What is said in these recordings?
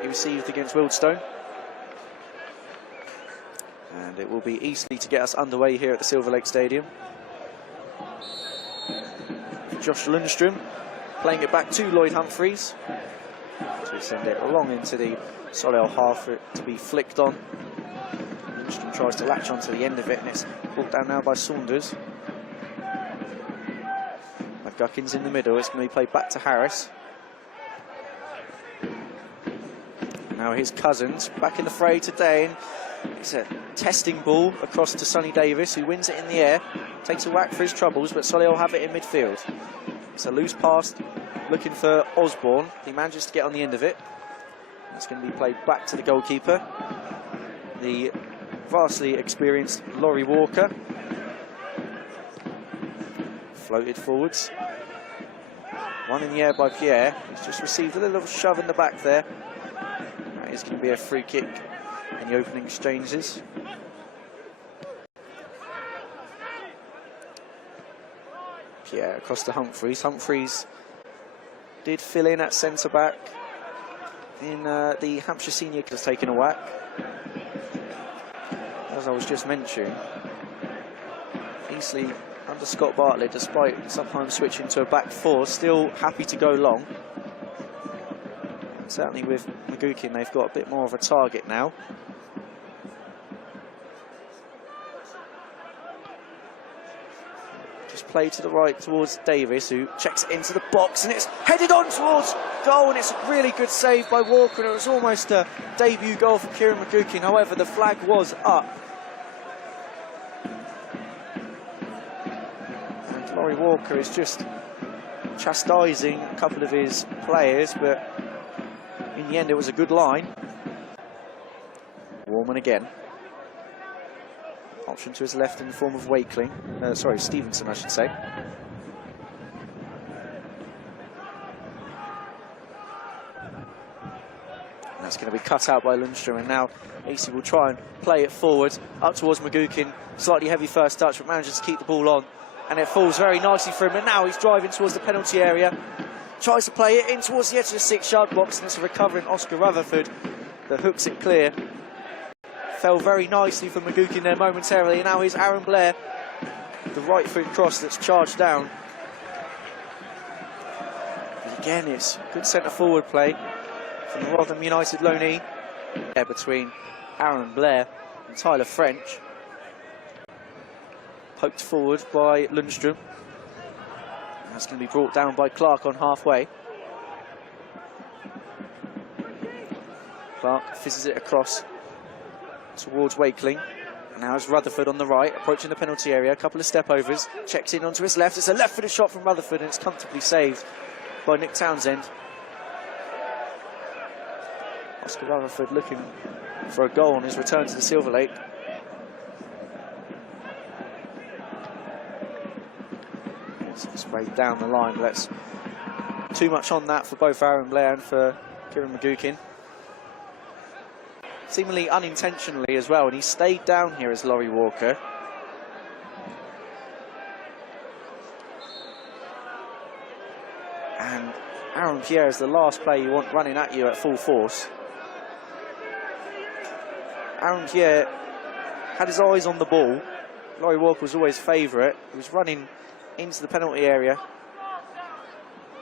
he received against Wildstone. And it will be Eastleigh to get us underway here at the Silver Lake Stadium. Josh Lundstrom playing it back to Lloyd Humphreys to send it along into the Solihull half for it to be flicked on. Lundstrom tries to latch onto the end of it, and it's brought down now by Saunders. McGuckin's in the middle. It's going to be played back to Harris. Now his Cousins back in the fray today, and it's a testing ball across to Sonny Davis, who wins it in the air, takes a whack for his troubles, but Solihull have it in midfield. It's a loose pass looking for Osborne. He manages to get on the end of it. It's going to be played back to the goalkeeper, the vastly experienced Laurie Walker. Floated forwards. One in the air by Pierre. He's just received a little shove in the back there. That is going to be a free kick in the opening exchanges. Pierre across to Humphreys. Humphreys did fill in at centre-back in the Hampshire Senior has taken a whack. As I was just mentioning, Eastleigh under Scott Bartlett, despite sometimes switching to a back four, still happy to go long. Certainly with McGuckin, they've got a bit more of a target now. Just play to the right towards Davis, who checks it into the box, and it's headed on towards goal, and it's a really good save by Walker, and it was almost a debut goal for Kieran McGuckin. However, the flag was up. And Laurie Walker is just chastising a couple of his players, but in the end, it was a good line. Warman again. Option to his left in the form of Wakeling. Sorry, Stevenson, I should say. And that's going to be cut out by Lundstrom, and now AC will try and play it forward, up towards McGuckin. Slightly heavy first touch, but manages to keep the ball on. And it falls very nicely for him, and now he's driving towards the penalty area. Tries to play it in towards the edge of the 6-yard box, and it's a recovering Oscar Rutherford that hooks it clear. Fell very nicely for McGuckin there momentarily, and now here's Aaron Blair, the right foot cross that's charged down. And again, it's good centre forward play from the Rotherham United loanee there between Aaron Blair and Tyler French. Poked forward by Lundstrom. That's going to be brought down by Clark on halfway. Clark fizzes it across towards Wakeling. And now it's Rutherford on the right, approaching the penalty area. A couple of step-overs. Checks in onto his left. It's a left-footed shot from Rutherford, and it's comfortably saved by Nick Townsend. Oscar Rutherford looking for a goal on his return to the Silver Lake. Sprayed down the line, but that's too much on that for both Aaron Blair and for Kieran McGuckin. Seemingly unintentionally as well, and he stayed down here as Laurie Walker. And Aaron Pierre is the last player you want running at you at full force. Aaron Pierre had his eyes on the ball. Laurie Walker was always favourite. He was running into the penalty area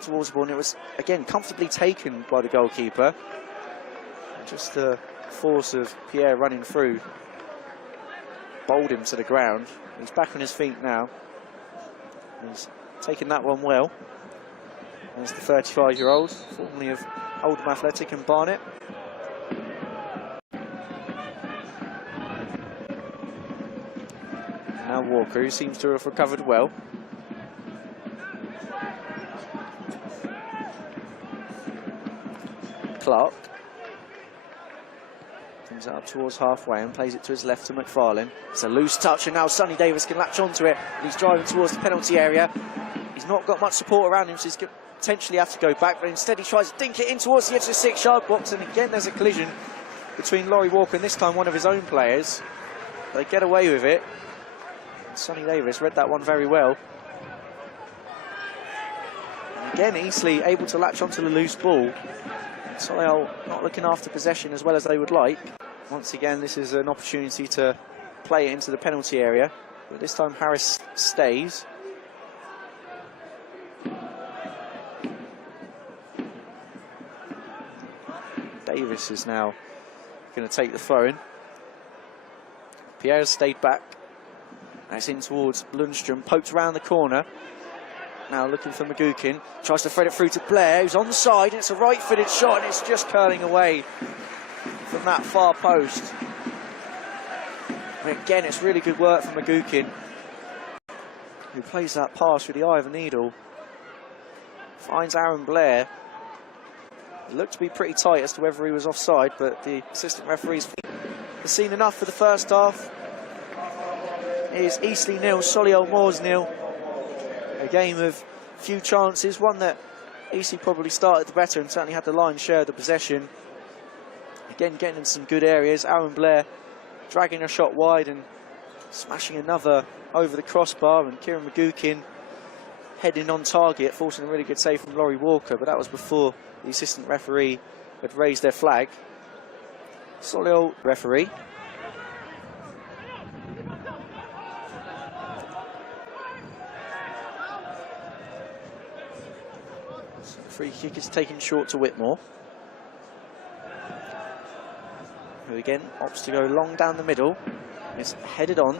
towards the ball, and it was again comfortably taken by the goalkeeper. And just the force of Pierre running through bowled him to the ground. He's back on his feet now. He's taken that one well. There's the 35-year-old, formerly of Oldham Athletic and Barnet. Now Walker, who seems to have recovered well. Clark comes up towards halfway and plays it to his left to McFarlane. It's a loose touch, and now Sonny Davis can latch onto it. And he's driving towards the penalty area. He's not got much support around him, so he's going to potentially have to go back, but instead he tries to dink it in towards the edge of the 6-yard box, and again there's a collision between Laurie Walker and this time one of his own players. They get away with it. And Sonny Davis read that one very well. And again, Eastleigh able to latch onto the loose ball. Solihull not looking after possession as well as they would like. Once again, this is an opportunity to play it into the penalty area, but this time Harris stays. Davis is now going to take the throw in. Pierre has stayed back. That's in towards Lundstrom, poked around the corner. Now looking for McGuckin, tries to thread it through to Blair, who's on the side, and it's a right-footed shot, and it's just curling away from that far post. And again, it's really good work from McGuckin, who plays that pass with the eye of a needle. Finds Aaron Blair. It looked to be pretty tight as to whether he was offside, but the assistant referees have seen enough for the first half. Here's Eastleigh 0, Solihull Moors 0. A game of few chances, one that Eastleigh probably started the better and certainly had the lion's share of the possession. Again, getting in some good areas. Aaron Blair dragging a shot wide and smashing another over the crossbar, and Kieran McGuckin heading on target, forcing a really good save from Laurie Walker, but that was before the assistant referee had raised their flag. Solihull referee. Free kick is taken short to Whitmore, who again opts to go long down the middle. It's headed on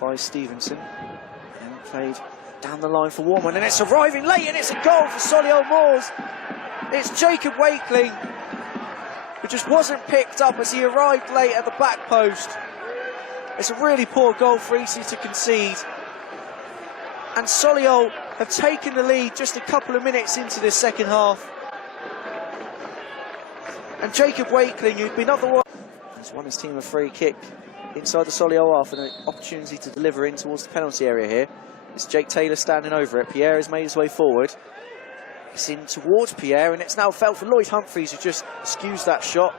by Stevenson and played down the line for Warman, and it's arriving late, and it's a goal for Solihull Moors. It's Jacob Wakeling, who just wasn't picked up as he arrived late at the back post. It's a really poor goal for Eastleigh to concede, and Solihull have taken the lead just a couple of minutes into this second half. And Jacob Wakeling, who'd been otherwise, has won his team a free kick inside the Solihull half, and an opportunity to deliver in towards the penalty area here. It's Jake Taylor standing over it. Pierre has made his way forward. It's in towards Pierre, and it's now fell for Lloyd Humphreys, who just skews that shot.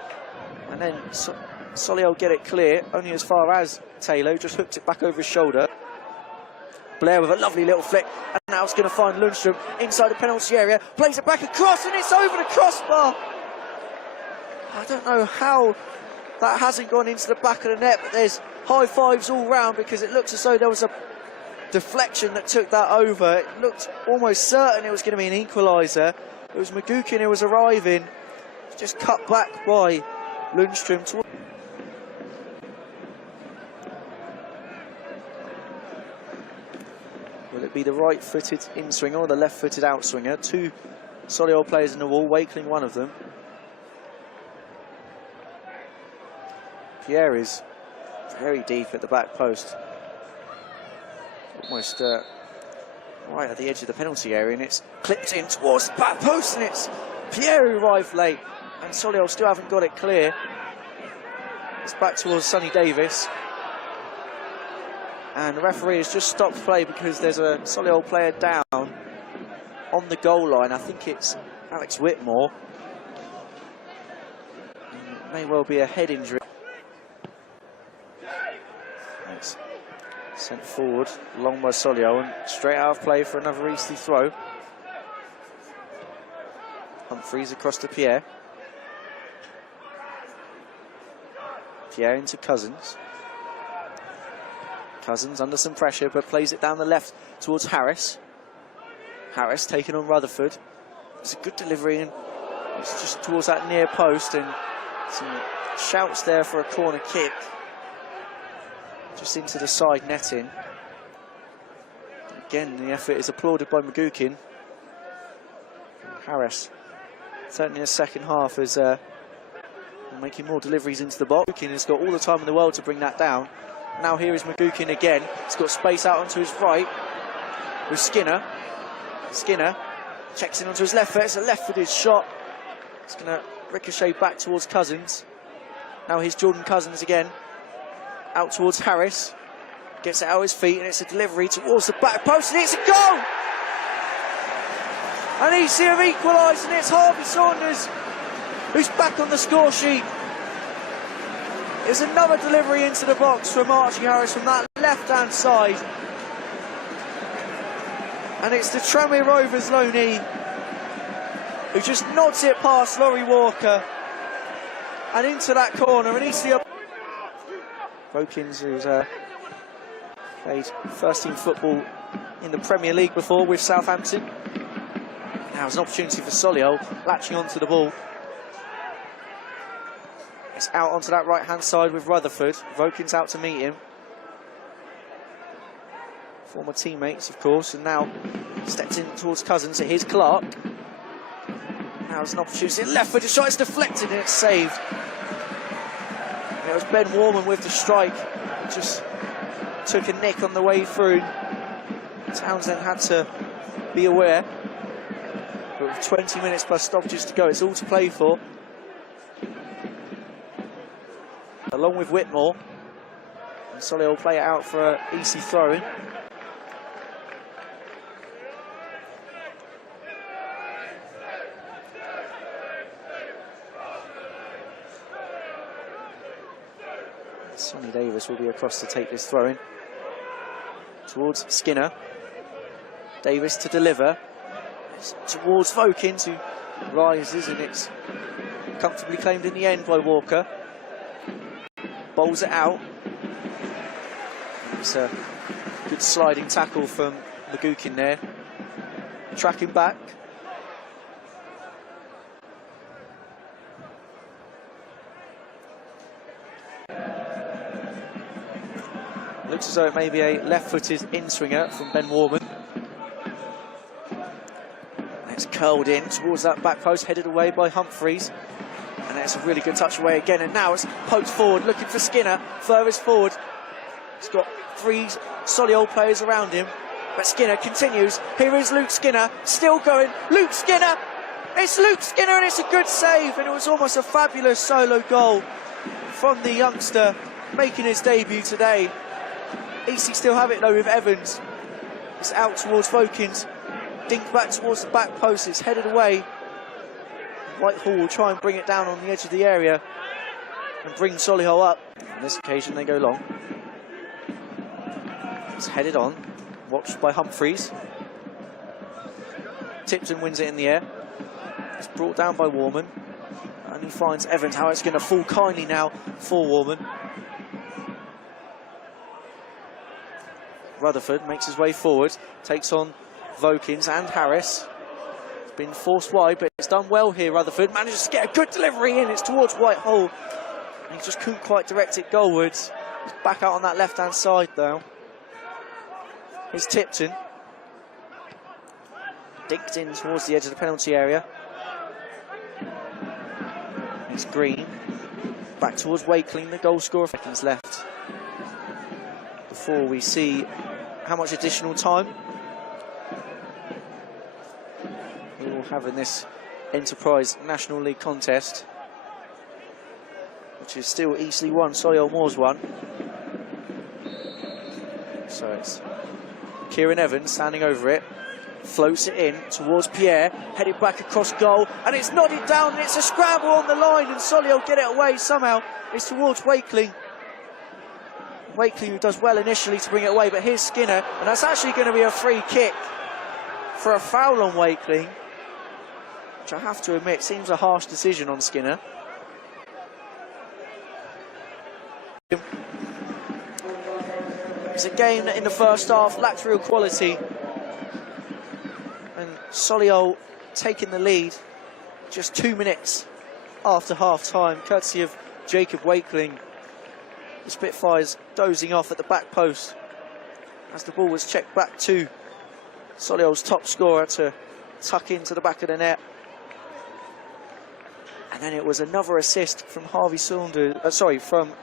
And then Solihull get it clear, only as far as Taylor, who just hooked it back over his shoulder. Blair with a lovely little flick, and now it's going to find Lundstrom inside the penalty area, plays it back across, and it's over the crossbar. I don't know how that hasn't gone into the back of the net, but there's high fives all round, because it looks as though there was a deflection that took that over. It looked almost certain it was going to be an equaliser. It was McGuckin who was arriving, just cut back by Lundstrom. Will it be the right-footed in-swinger or the left-footed out-swinger? Two Solihull players in the wall, Wakeling one of them. Pierre is very deep at the back post. Almost right at the edge of the penalty area, and it's clipped in towards the back post, and it's Pierre who arrived late, and Solihull still haven't got it clear. It's back towards Sonny Davis. And the referee has just stopped play because there's a Solihull player down on the goal line. I think it's Alex Whitmore. It may well be a head injury. It's sent forward, long by Solihull, and straight out of play for another Eastleigh throw. Humphreys across to Pierre. Pierre into Cousins. Cousins under some pressure, but plays it down the left towards Harris. Harris taking on Rutherford. It's a good delivery, and it's just towards that near post, and some shouts there for a corner kick. Just into the side netting. Again, the effort is applauded by McGuckin. Harris, certainly in the second half, is making more deliveries into the box. McGuckin has got all the time in the world to bring that down. Now here is McGuckin again. He's got space out onto his right with Skinner. Skinner checks in onto his left foot. It's a left-footed shot. It's going to ricochet back towards Cousins. Now here's Jordan Cousins again. Out towards Harris. Gets it out of his feet, and it's a delivery towards the back post, and it's a goal! And Eastleigh have equalised, and it's Harvey Saunders who's back on the score sheet. There's another delivery into the box from Archie Harris from that left-hand side. And it's the Tranmere Rovers loanee who just nods it past Laurie Walker and into that corner. And Eastleigh Vokins, who's played first-team football in the Premier League before with Southampton. Now it's an opportunity for Solihull, latching onto the ball. It's out onto that right-hand side with Rutherford. Vokins out to meet him. Former teammates, of course, and now steps in towards Cousins. So here's Clark. Now there's an opportunity. Left-footed shot is deflected and it's saved. And it was Ben Warman with the strike. Just took a nick on the way through. Townsend had to be aware. But with 20 minutes plus stoppages to go, it's all to play for. Along with Whitmore. And Solihull will play it out for an easy throw-in. Sonny Davis will be across to take this throw-in. Towards Skinner. Davis to deliver. It's towards Vokins, who rises, and it's comfortably claimed in the end by Walker. Bowls it out. It's a good sliding tackle from McGukin there. Tracking back. Looks as though it may be a left-footed in-swinger from Ben Warman. It's curled in towards that back post, headed away by Humphreys. And it's a really good touch away again. And now it's poked forward, looking for Skinner, furthest forward. He's got three Solihull players around him. But Skinner continues. Here is Luke Skinner, still going. Luke Skinner! It's Luke Skinner, and it's a good save. And it was almost a fabulous solo goal from the youngster making his debut today. Eastleigh still have it though with Evans. It's out towards Vokins. Dinked back towards the back post. It's headed away. Whitehall will try and bring it down on the edge of the area and bring Solihull up. On this occasion they go long. It's headed on. Watched by Humphreys. Tipton wins it in the air. It's brought down by Warman. And he finds Evans. How it's going to fall kindly now for Warman. Rutherford makes his way forward, takes on Vokins and Harris. It's been forced wide, but it's done well here. Rutherford manages to get a good delivery in. It's towards Whitehall. And he just couldn't quite direct it goalwards. He's back out on that left-hand side now. Here's Tipton. Dinked in towards the edge of the penalty area. It's Green. Back towards Wakeling, the goal scorer. Seconds left before we see how much additional time we will have in this Enterprise National League contest, which is still Eastleigh 1, Solihull Moors 1. So it's Kieran Evans standing over it, floats it in towards Pierre, headed back across goal, and it's nodded down, and it's a scramble on the line, and Solihull get it away somehow. It's towards Wakeling. Wakeling, who does well initially to bring it away, but here's Skinner, and that's actually going to be a free kick for a foul on Wakeling, which I have to admit seems a harsh decision on Skinner. It's a game that in the first half lacked real quality, and Solihull taking the lead just 2 minutes after half-time, courtesy of Jacob Wakeling. The Spitfires dozing off at the back post as the ball was checked back to Solihull's top scorer to tuck into the back of the net. And then it was another assist from Harvey Saunders, from